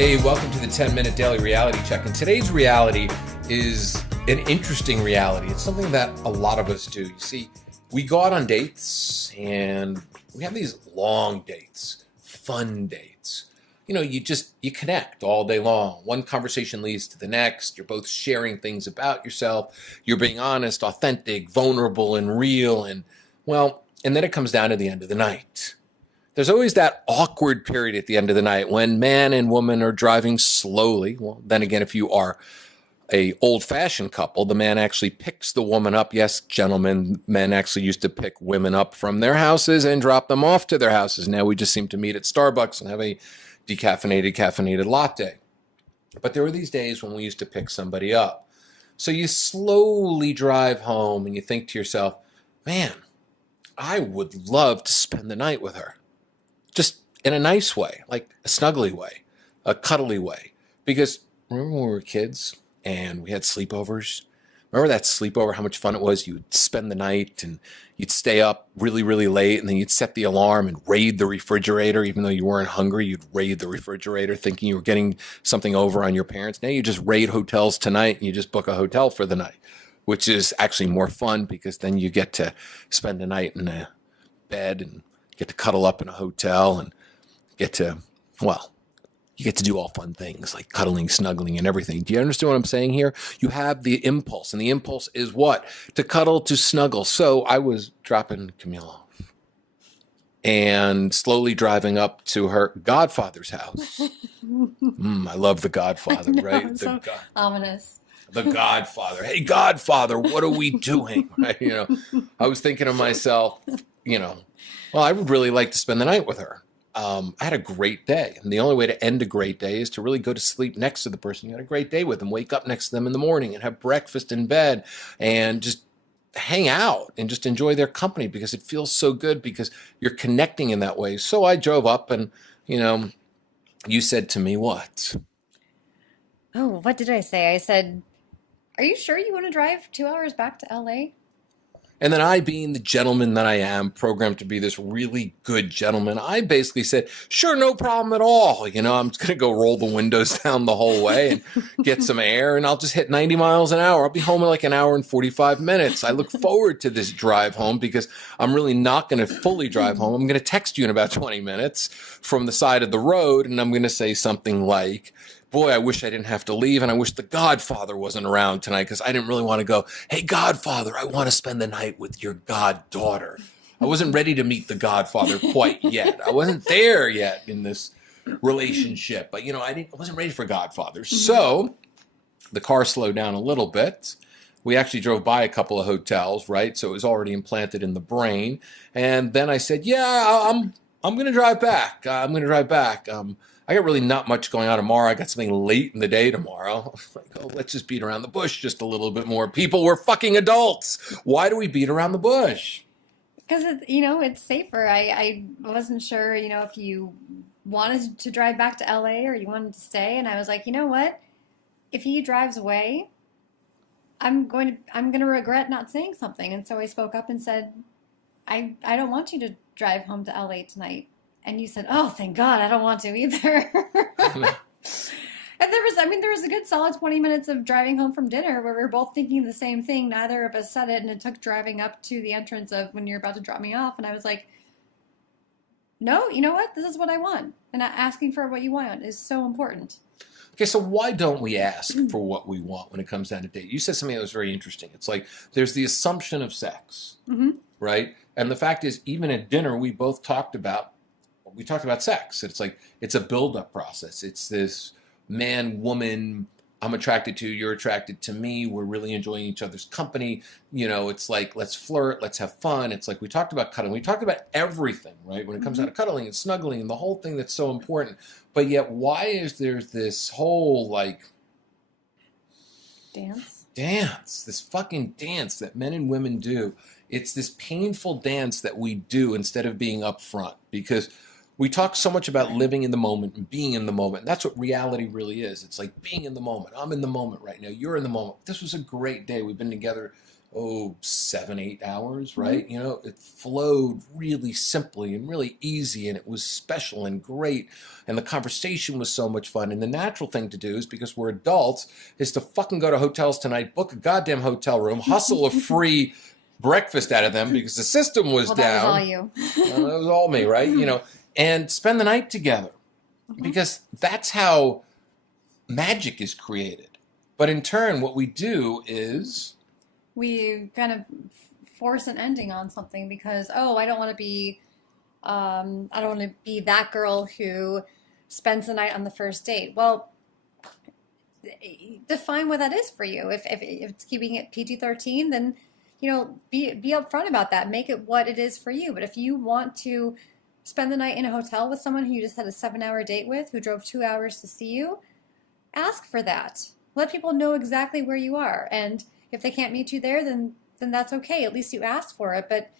Hey, welcome to the 10-Minute Daily Reality Check. And today's reality is an interesting reality. It's something that a lot of us do. You see, we go out on dates and we have these long dates, fun dates. You know, you connect all day long. One conversation leads to the next. You're both sharing things about yourself. You're being honest, authentic, vulnerable, and real. And then it comes down to the end of the night. There's always that awkward period at the end of the night when man and woman are driving slowly. Well, then again, if you are a old-fashioned couple, the man actually picks the woman up. Yes, gentlemen, men actually used to pick women up from their houses and drop them off to their houses. Now we just seem to meet at Starbucks and have a caffeinated latte. But there were these days when we used to pick somebody up. So you slowly drive home and you think to yourself, man, I would love to spend the night with her. Just in a nice way, like a snuggly way, a cuddly way. Because remember when we were kids and we had sleepovers? Remember that sleepover, how much fun it was? You'd spend the night and you'd stay up really, really late, and then you'd set the alarm and raid the refrigerator. Even though you weren't hungry, you'd raid the refrigerator thinking you were getting something over on your parents. Now you just raid hotels tonight and you just book a hotel for the night, which is actually more fun because then you get to spend the night in a bed and get to cuddle up in a hotel and you get to do all fun things like cuddling, snuggling, and everything. Do you understand what I'm saying here? You have the impulse, and the impulse is what? To cuddle, to snuggle. So I was dropping Camille off and slowly driving up to her godfather's house. I love the Godfather, right? So ominous. The Godfather. Hey, Godfather, what are we doing? Right? I was thinking to myself, well, I would really like to spend the night with her. I had a great day. And the only way to end a great day is to really go to sleep next to the person you had a great day with and wake up next to them in the morning and have breakfast in bed and just hang out and just enjoy their company because it feels so good because you're connecting in that way. So I drove up and, you said to me what? Oh, what did I say? I said, are you sure you want to drive 2 hours back to LA? And then I, being the gentleman that I am, programmed to be this really good gentleman, I basically said, sure, no problem at all. I'm just going to go roll the windows down the whole way and get some air, and I'll just hit 90 miles an hour. I'll be home in like an hour and 45 minutes. I look forward to this drive home because I'm really not going to fully drive home. I'm going to text you in about 20 minutes from the side of the road, and I'm going to say something like, boy, I wish I didn't have to leave, and I wish the Godfather wasn't around tonight because I didn't really want to go, hey, Godfather, I want to spend the night with your goddaughter. I wasn't ready to meet the Godfather quite yet. I wasn't there yet in this relationship, but, I wasn't ready for Godfather. So the car slowed down a little bit. We actually drove by a couple of hotels, right? So it was already implanted in the brain. And then I said, yeah, I'm going to drive back. I got really not much going on tomorrow. I got something late in the day tomorrow. Let's just beat around the bush just a little bit more. People, we're fucking adults. Why do we beat around the bush? Because it's safer. I wasn't sure, if you wanted to drive back to LA or you wanted to stay. And I was like, you know what? If he drives away, I'm going to regret not saying something. And so I spoke up and said, I don't want you to drive home to LA tonight. And you said, oh, thank God, I don't want to either. And there was a good solid 20 minutes of driving home from dinner where we were both thinking the same thing. Neither of us said it. And it took driving up to the entrance of when you're about to drop me off. And I was like, no, you know what? This is what I want. And asking for what you want is so important. Okay, so why don't we ask for what we want when it comes down to date? You said something that was very interesting. It's like there's the assumption of sex, right? And the fact is, even at dinner, we talked about sex. It's like it's a build-up process. It's this man, woman, I'm attracted to you, you're attracted to me, we're really enjoying each other's company. It's like, let's flirt, let's have fun. It's like we talked about cuddling. We talked about everything, right? When it comes down to cuddling and snuggling and the whole thing that's so important. But yet, why is there this whole dance, this fucking dance that men and women do? It's this painful dance that we do instead of being upfront because we talk so much about living in the moment and being in the moment. And that's what reality really is. It's like being in the moment. I'm in the moment right now. You're in the moment. This was a great day. We've been together 7, 8 hours, right? You know, it flowed really simply and really easy, and it was special and great, and the conversation was so much fun. And the natural thing to do is, because we're adults, is to fucking go to hotels tonight, book a goddamn hotel room, hustle a free breakfast out of them because the system was Well, down. that was all you. That was all me, right? You know, and spend the night together, because that's how magic is created. But in turn, what we do is We kind of force an ending on something because, oh, I don't want to be, I don't want to be that girl who spends the night on the first date. Well, define what that is for you. If it's keeping it PG-13, then, you know, be upfront about that. Make it what it is for you. But if you want to spend the night in a hotel with someone who you just had a 7-hour date with, who drove 2 hours to see you, ask for that. Let people know exactly where you are. And if they can't meet you there, then that's okay. At least you asked for it. But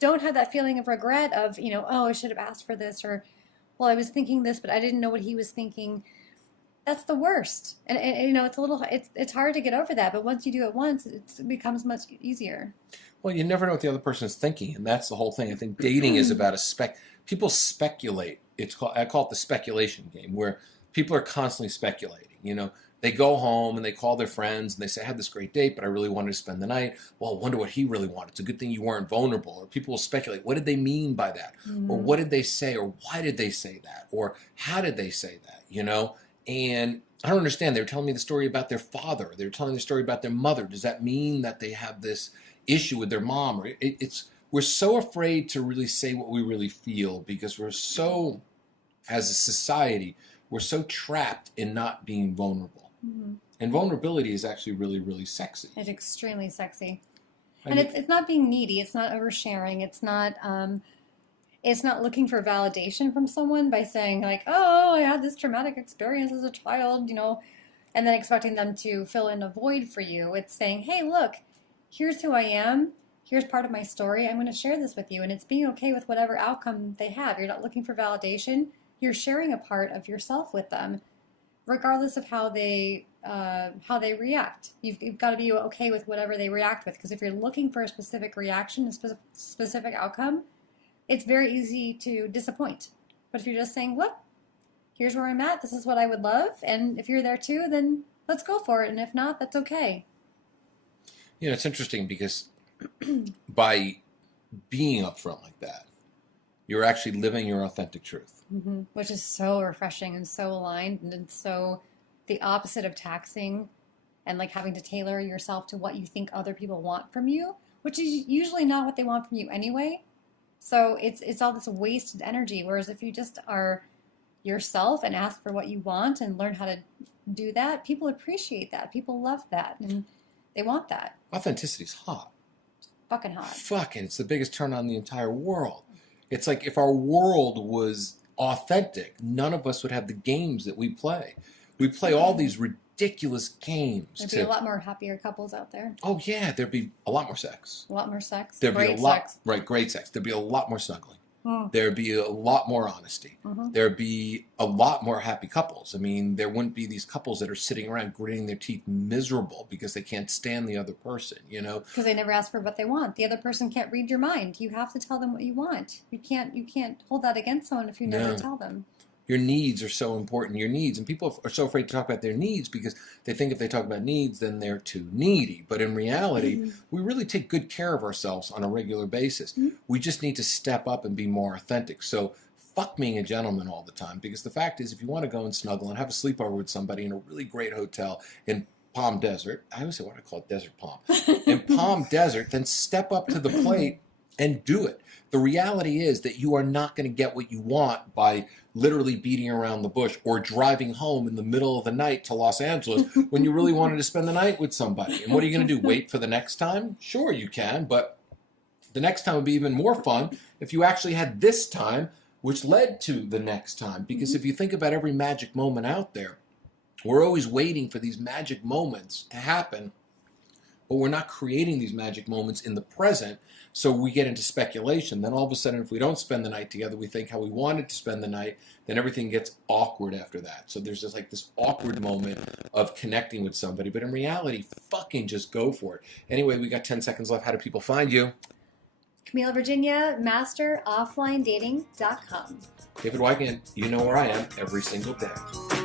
don't have that feeling of regret of, you know, oh, I should have asked for this, or, well, I was thinking this, but I didn't know what he was thinking. That's the worst. And you know, it's hard to get over that. But once you do it once, it becomes much easier. Well, you never know what the other person is thinking, and that's the whole thing. I think dating is about people speculate. I call it the speculation game, where people are constantly speculating. You know, they go home and they call their friends and they say, I had this great date, but I really wanted to spend the night. Well, I wonder what he really wanted. It's a good thing you weren't vulnerable. Or people will speculate, what did they mean by that? Or what did they say? Or why did they say that? Or how did they say that? You know? And I don't understand. They were telling me the story about their father. They were telling the story about their mother. Does that mean that they have this issue with their mom? Or we're so afraid to really say what we really feel, because we're so, as a society, we're so trapped in not being vulnerable. And vulnerability is actually really, really sexy. It's extremely sexy. And it's not being needy. It's not oversharing. It's not looking for validation from someone by saying like, oh, I had this traumatic experience as a child, you know, and then expecting them to fill in a void for you. It's saying, hey, look, here's who I am. Here's part of my story. I'm going to share this with you. And it's being okay with whatever outcome they have. You're not looking for validation. You're sharing a part of yourself with them, regardless of how they react. You've got to be okay with whatever they react with. Because if you're looking for a specific reaction, a specific outcome, it's very easy to disappoint. But if you're just saying, look, here's where I'm at, this is what I would love, and if you're there too, then let's go for it. And if not, that's okay. You know, it's interesting because by being upfront like that, you're actually living your authentic truth. Which is so refreshing and so aligned, and it's so the opposite of taxing and like having to tailor yourself to what you think other people want from you, which is usually not what they want from you anyway. So it's all this wasted energy. Whereas if you just are yourself and ask for what you want and learn how to do that, people appreciate that. People love that, and they want that. Authenticity's hot. Fucking hot. Fucking, it's the biggest turn on the entire world. It's like if our world was authentic, none of us would have the games that we play. We play all these ridiculous games. There'd be a lot more happier couples out there. Oh yeah, there'd be a lot more sex. A lot more sex. There'd great be a lot, sex. right? Great sex. There'd be a lot more snuggling. There'd be a lot more honesty. There'd be a lot more happy couples. I mean, there wouldn't be these couples that are sitting around gritting their teeth miserable because they can't stand the other person, you know? Because they never ask for what they want. The other person can't read your mind. You have to tell them what you want. You can't hold that against someone if you never tell them. Your needs are so important, your needs. And people are so afraid to talk about their needs because they think if they talk about needs, then they're too needy. But in reality, we really take good care of ourselves on a regular basis. We just need to step up and be more authentic. So fuck being a gentleman all the time. Because the fact is, if you want to go and snuggle and have a sleepover with somebody in a really great hotel in Palm Desert, I always say, what do I call it? Desert Palm. In Palm Desert, then step up to the plate and do it. The reality is that you are not going to get what you want by literally beating around the bush or driving home in the middle of the night to Los Angeles when you really wanted to spend the night with somebody. And what are you going to do? Wait for the next time? Sure, you can, but the next time would be even more fun if you actually had this time, which led to the next time. Because if you think about every magic moment out there, we're always waiting for these magic moments to happen but we're not creating these magic moments in the present. So we get into speculation. Then all of a sudden, if we don't spend the night together, we think how we wanted to spend the night, then everything gets awkward after that. So there's just like this awkward moment of connecting with somebody. But in reality, fucking just go for it. Anyway, we got 10 seconds left. How do people find you? Camila Virginia, masterofflinedating.com. David Wygant, you know where I am every single day.